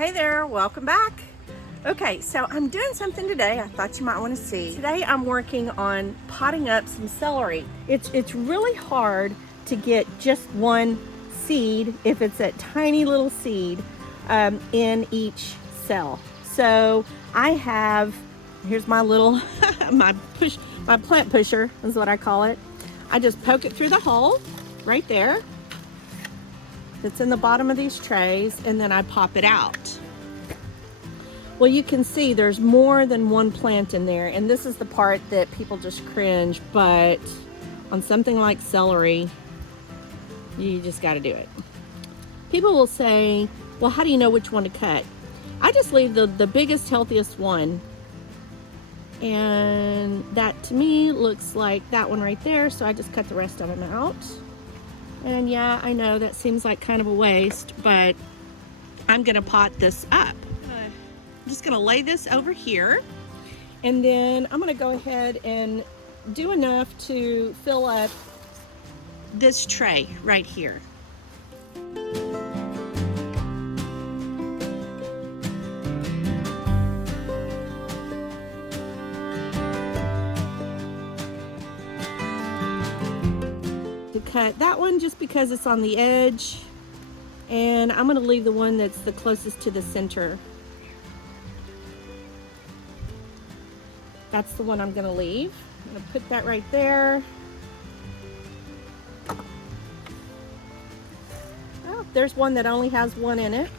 Hey there, welcome back. Okay, so I'm doing something today I thought you might want to see. Today I'm working on potting up some celery. It's really hard to get just one seed, if it's a tiny little seed, in each cell. So I have, here's my little, my plant pusher is what I call it. I just poke it through the hole right there. It's in the bottom of these trays, and then I pop it out. Well, you can see there's more than one plant in there, and this is the part that people just cringe, but on something like celery, you just got to do it. People will say, well, how do you know which one to cut? I just leave the biggest, healthiest one, and that to me looks like that one right there, so I just cut the rest of them out. And yeah, I know that seems like kind of a waste, but I'm gonna pot this up. I'm just gonna lay this over here, and then I'm gonna go ahead and do enough to fill up this tray right here. To cut that one just because it's on the edge, and I'm gonna leave the one that's the closest to the center. That's the one I'm gonna leave. I'm gonna put that right there. Oh, there's one that only has one in it.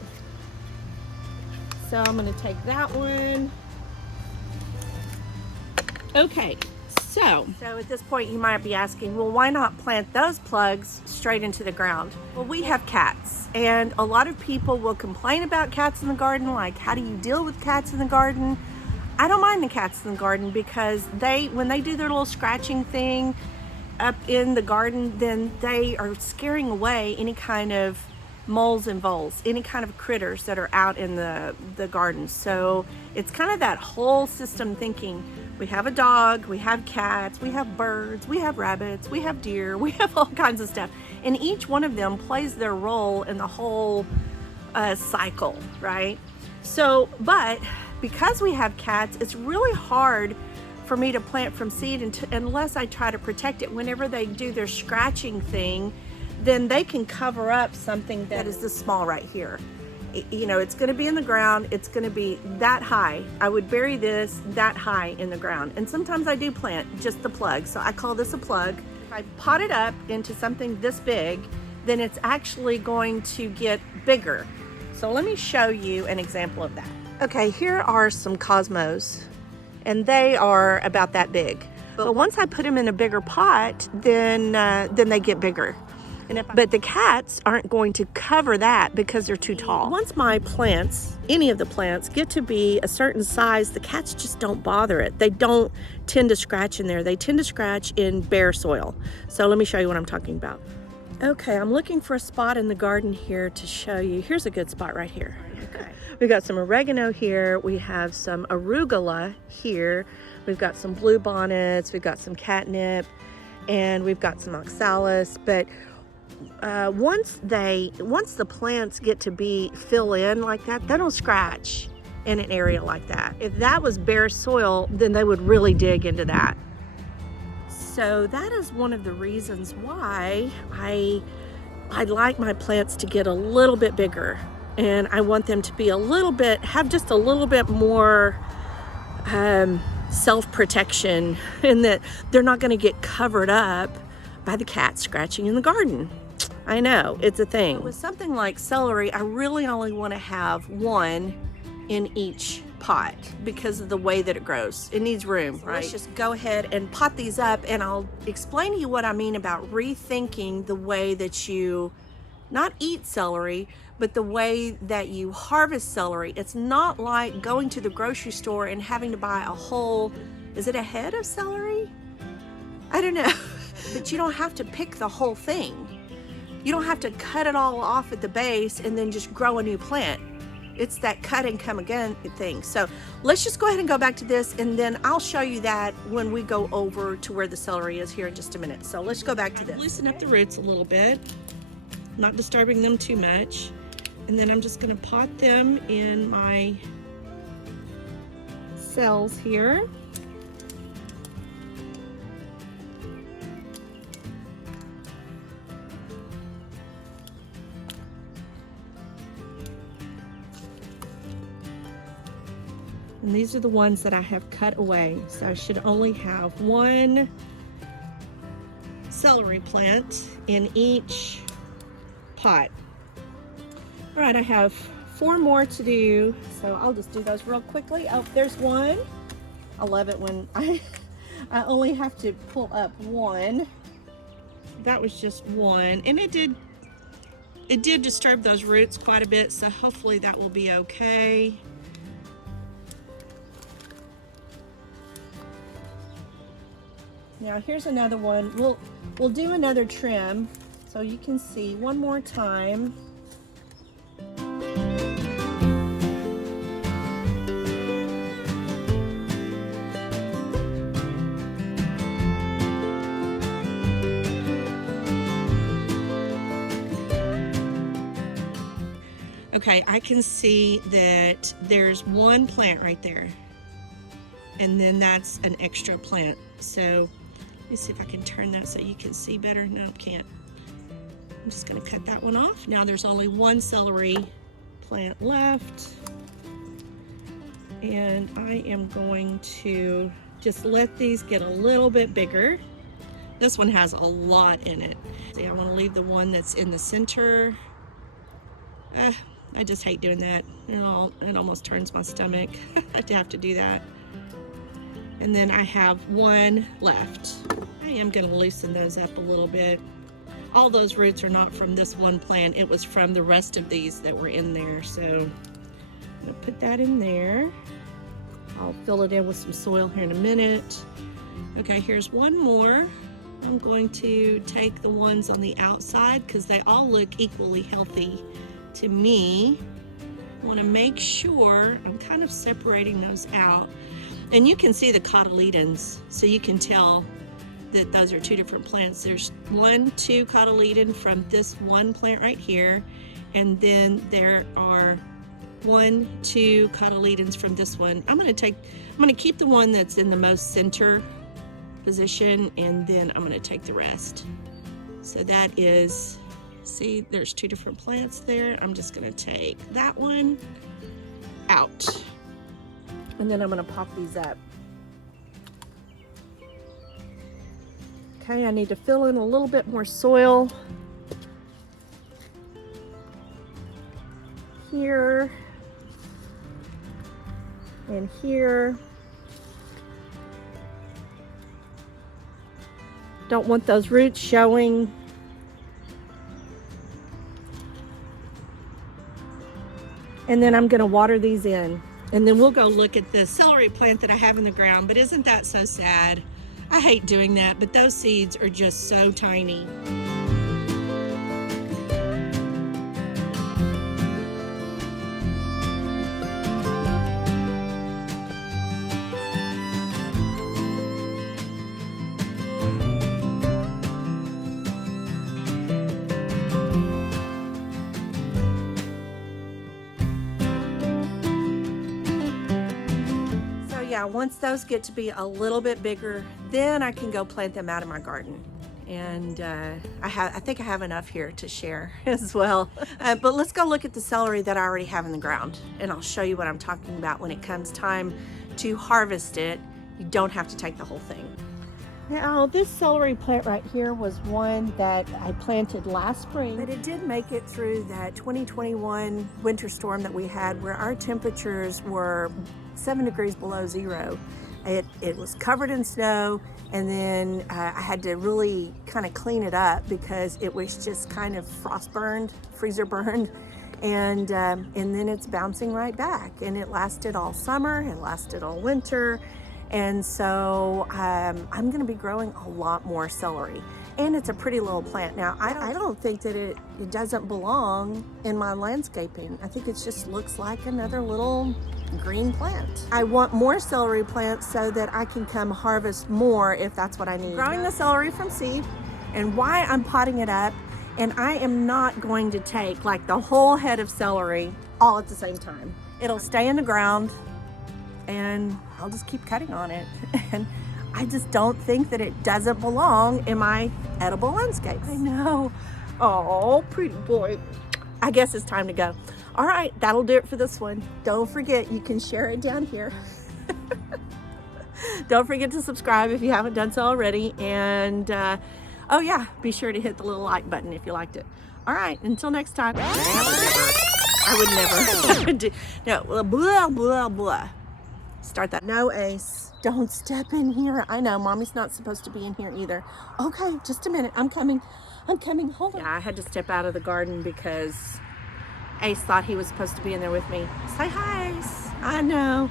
So I'm gonna take that one. Okay, so at this point you might be asking, well, why not plant those plugs straight into the ground? Well, we have cats, and a lot of people will complain about cats in the garden, like, how do you deal with cats in the garden? I don't mind the cats in the garden because when they do their little scratching thing up in the garden, then they are scaring away any kind of moles and voles, any kind of critters that are out in the garden. So it's kind of that whole system thinking. We have a dog, we have cats, we have birds, we have rabbits, we have deer, we have all kinds of stuff. And each one of them plays their role in the whole cycle, right? So, but because we have cats, it's really hard for me to plant from seed unless I try to protect it. Whenever they do their scratching thing, then they can cover up something that is this small right here. You know, it's gonna be in the ground, it's gonna be that high. I would bury this that high in the ground. And sometimes I do plant just the plug, so I call this a plug. If I pot it up into something this big, then it's actually going to get bigger. So let me show you an example of that. Okay, here are some cosmos, and they are about that big. But once I put them in a bigger pot, then they get bigger. But the cats aren't going to cover that because they're too tall. Once my plants, any of the plants, get to be a certain size, the cats just don't bother it. They don't tend to scratch in there. They tend to scratch in bare soil. So let me show you what I'm talking about. Okay, I'm looking for a spot in the garden here to show you. Here's a good spot right here. Okay. We've got some oregano here. We have some arugula here. We've got some blue bonnets. We've got some catnip, and we've got some oxalis. But once the plants get to fill in like that, they don't scratch in an area like that. If that was bare soil, then they would really dig into that. So that is one of the reasons why I like my plants to get a little bit bigger, and I want them to be have just a little bit more self-protection, in that they're not going to get covered up by the cats scratching in the garden. I know, it's a thing. But with something like celery, I really only want to have one in each pot because of the way that it grows. It needs room, right? Let's just go ahead and pot these up, and I'll explain to you what I mean about rethinking the way that you not eat celery, but the way that you harvest celery. It's not like going to the grocery store and having to buy a whole, is it a head of celery? I don't know. But you don't have to pick the whole thing. You don't have to cut it all off at the base and then just grow a new plant. It's that cut and come again thing. So let's just go ahead and go back to this, and then I'll show you that when we go over to where the celery is here in just a minute. So let's go back to this. Loosen up the roots a little bit, not disturbing them too much. And then I'm just going to pot them in my cells here. And these are the ones that I have cut away. So I should only have one celery plant in each pot. All right, I have 4 more to do, so I'll just do those real quickly. Oh, there's one. I love it when I only have to pull up one. That was just one, and it did disturb those roots quite a bit, so hopefully that will be okay. Now here's another one. We'll do another trim so you can see one more time. Okay, I can see that there's one plant right there, and then that's an extra plant. So let me see if I can turn that so you can see better. No, can't. I'm just going to cut that one off. Now there's only one celery plant left, and I am going to just let these get a little bit bigger. This one has a lot in it. See, I want to leave the one that's in the center. I just hate doing that. It almost turns my stomach to have to do that. And then I have one left. I am going to loosen those up a little bit. All those roots are not from this one plant. It was from the rest of these that were in there. So I'm going to put that in there. I'll fill it in with some soil here in a minute. Okay, here's one more. I'm going to take the ones on the outside because they all look equally healthy to me. I want to make sure I'm kind of separating those out. And you can see the cotyledons, so you can tell that those are 2 different plants. There's 2 cotyledon from this one plant right here, and then there are 2 cotyledons from this one. I'm going to keep the one that's in the most center position, and then I'm going to take the rest. So that is, see, there's 2 different plants there. I'm just going to take that one out, and then I'm going to pop these up. Okay, I need to fill in a little bit more soil here and here. Don't want those roots showing. And then I'm going to water these in. And then we'll go look at the celery plant that I have in the ground. But isn't that so sad? I hate doing that, but those seeds are just so tiny. Yeah, once those get to be a little bit bigger, then I can go plant them out of my garden. And I think I have enough here to share as well. But let's go look at the celery that I already have in the ground, and I'll show you what I'm talking about when it comes time to harvest it. You don't have to take the whole thing. Now, this celery plant right here was one that I planted last spring, but it did make it through that 2021 winter storm that we had, where our temperatures were 7 degrees below zero. It was covered in snow, and then I had to really kind of clean it up because it was just kind of frost burned, freezer burned, and then it's bouncing right back. And it lasted all summer, it lasted all winter, and so I'm going to be growing a lot more celery. And it's a pretty little plant. Now, I don't think that it doesn't belong in my landscaping. I think it just looks like another little green plant. I want more celery plants so that I can come harvest more if that's what I need. Growing the celery from seed, and why I'm potting it up And I am not going to take like the whole head of celery all at the same time. It'll stay in the ground and I'll just keep cutting on it. And I just don't think that it doesn't belong in my edible landscapes. I know. Oh, pretty boy. I guess it's time to go. All right, that'll do it for this one. Don't forget, you can share it down here. Don't forget to subscribe if you haven't done so already. And oh yeah, be sure to hit the little like button if you liked it. All right, until next time. I would never do, no, blah, blah, blah. Start that. No, Ace, don't step in here. I know, Mommy's not supposed to be in here either. Okay, just a minute, I'm coming, hold on. Yeah, I had to step out of the garden because Ace thought he was supposed to be in there with me. Say hi, Ace. I know.